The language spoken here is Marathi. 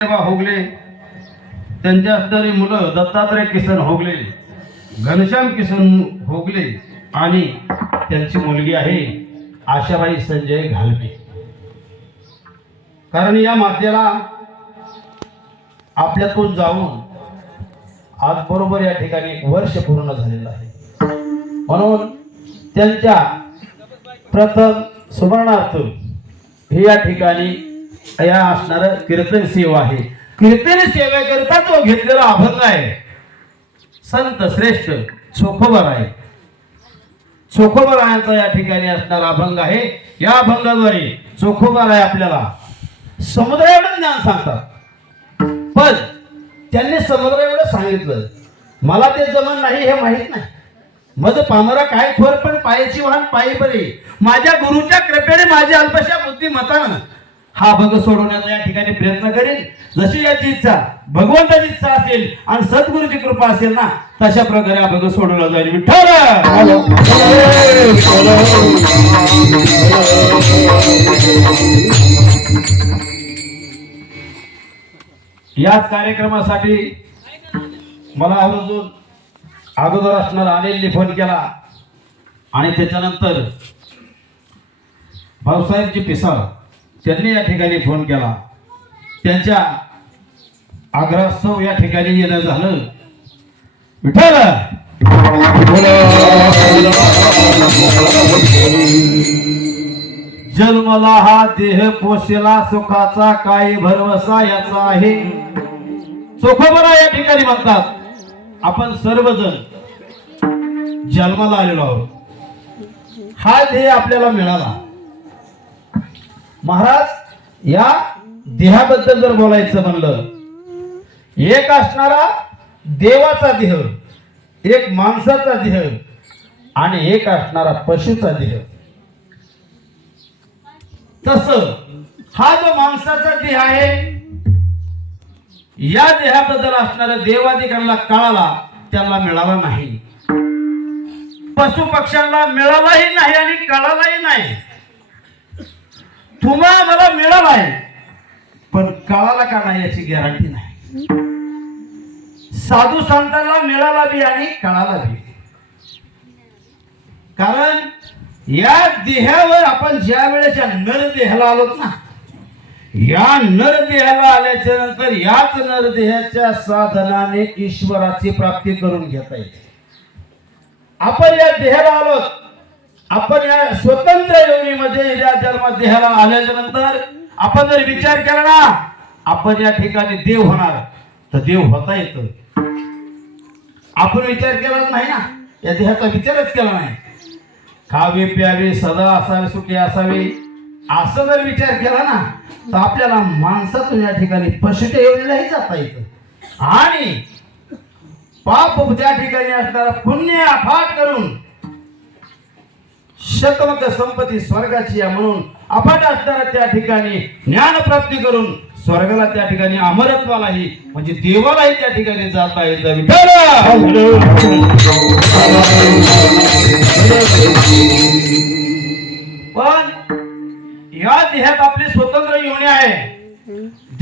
होगले, त्यांच्या असणारी मुलं दत्तात्रय किसन होगले, घनश्याम किसन होगले आणि त्यांची मुलगी आहे आशाबाई संजय घालवे. कारण या मातेला आपल्यातून जाऊन आज बरोबर या ठिकाणी 1 वर्ष पूर्ण झालेलं आहे. म्हणून त्यांच्या प्रथम स्मरणार्थ हे या ठिकाणी या असणारं कीर्तन सेवा आहे. कीर्तन सेवेकरता तो घेतलेला अभंग आहे संत श्रेष्ठ चोखोबराय. चोखोबरायांचा या ठिकाणी असणारा अभंग आहे. या अभंगाद्वारे चोखोबराय आपल्याला समुद्र एवढं ज्ञान सांगतात. पण त्यांनी समुद्र एवढं सांगितलं, मला ते जमन नाही हे माहित नाही. मज पामरा काय थोर पण पायाची वाहन पायी बरे. माझ्या गुरुच्या कृपेने माझ्या अल्पशा बुद्धिमत्तानं हा भग सोडवण्याचा या ठिकाणी प्रयत्न करेल. जशी याची इच्छा भगवंताची इच्छा असेल आणि सद्गुरूची कृपा असेल ना, तशा प्रकारे हा भग सोडवला जाईल. विठ्ठल याच कार्यक्रमासाठी मला आवर्जून अगोदर असणार अनिलने फोन केला आणि त्याच्यानंतर भाऊसाहेबजी पिसाळ त्यांनी या ठिकाणी फोन केला. त्यांच्या आग्रहास्तव या ठिकाणी येणं झालं. विठ्ठल जन्मला हा देह पोषेला सुखाचा काही भरवसा याचा आहे. चोखोबरा या ठिकाणी म्हणतात आपण सर्वजण जन्माला आलेलो आहोत. हा देह आपल्याला मिळाला. महाराज या देहाबद्दल जर बोलायचं म्हणलं, एक असणारा देवाचा देह, एक माणसाचा देह आणि एक असणारा पशुचा देह. तसं हा जो माणसाचा देह आहे, या देहाबद्दल असणाऱ्या देवाधिकांना कळाला त्याला मिळाला नाही. पशु पक्ष्यांना मिळालाही नाही आणि कळालाही नाही. तुम्हाला मला मिळाला आहे पण कळाला का नाही याची गॅरंटी नाही. साधू संतांना मिळाला बी आणि कळाला बी. कारण या देहावर आपण ज्या वेळेच्या नरदेहाला आलोत ना, या नरदेहाला आल्याच्या नंतर याच नरदेहाच्या साधनाने ईश्वराची प्राप्ती करून घेता येते. आपण या देहाला आलोत, आपण या स्वतंत्र योनीमध्ये या जन्मात देहाला आल्याच्या नंतर आपण जर विचार केला ना, आपण या ठिकाणी देव होणार तर देव होता येत. आपण विचार केलाच नाही ना, या देहाचा विचारच केला नाही. खावे प्यावे सदा असावे सुखी असावे असं जर विचार केला ना, तर आपल्याला माणसातून या ठिकाणी पशुच्या योनीलाही जाता येतं. आणि पाप त्या ठिकाणी असणारा पुण्य अफाट करून शतमक संपत्ती स्वर्गाची आहे म्हणून अफाट असणारा त्या ठिकाणी ज्ञान प्राप्ती करून स्वर्गाला त्या ठिकाणी अमरत्वालाही म्हणजे देवालाही त्या ठिकाणी जाता येतं. पण या देहात आपली स्वतंत्र योनी आहे.